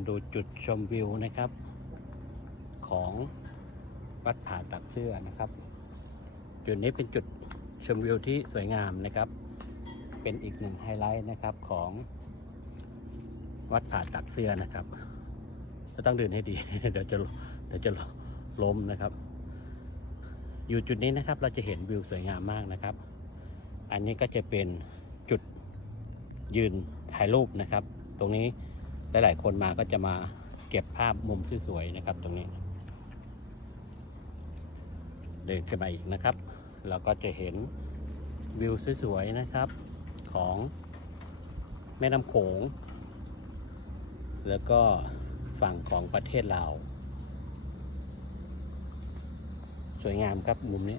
มาดูจุดชมวิวนะครับ ของวัดผาตักเสื้อนะครับ จุดนี้เป็นจุดชมวิวที่สวยงามนะครับ เป็นอีกหนึ่งไฮไลท์นะครับของวัดผาตักเสื้อนะครับจะต้องเดินให้ดี เดี๋ยวจะเดี๋ยวจะล้มนะครับ อยู่จุดนี้นะครับเราจะเห็นวิวสวยงามมากนะครับ อันนี้ก็จะเป็นจุดยืนถ่ายรูปนะครับ ตรงนี้ หลายๆคนมาก็จะมาเก็บภาพมุมสวยๆนะครับ ตรงนี้ เดินขึ้นมาอีกนะครับ เราก็จะเห็นวิวสวยๆนะครับของแม่น้ำโขง แล้วก็ฝั่งของประเทศลาว สวยงามครับมุมนี้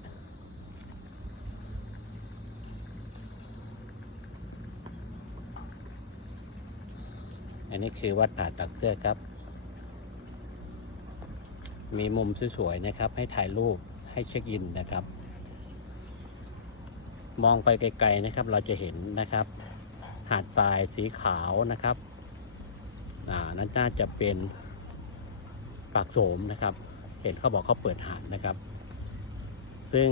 อันนี้คือวัดผาตักเสื้อครับ มีมุมสวยๆนะครับ ให้ถ่ายรูปให้เช็คอินนะครับ มองไปไกลๆนะครับ เราจะเห็นนะครับ หาดทรายสีขาวนะครับอ่านั่นน่าจะเป็นปากโสมนะครับ เห็นเขาบอกเขาเปิดหาดนะครับ ซึ่ง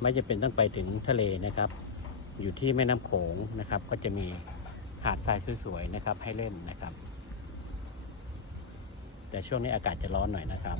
ไม่จะเป็นต้องไปถึงทะเลนะครับ อยู่ที่แม่น้ำโขงนะครับ ก็จะมี หาดทรายสวยๆนะครับ ให้เล่นนะครับ แต่ช่วงนี้อากาศจะร้อนหน่อยนะครับ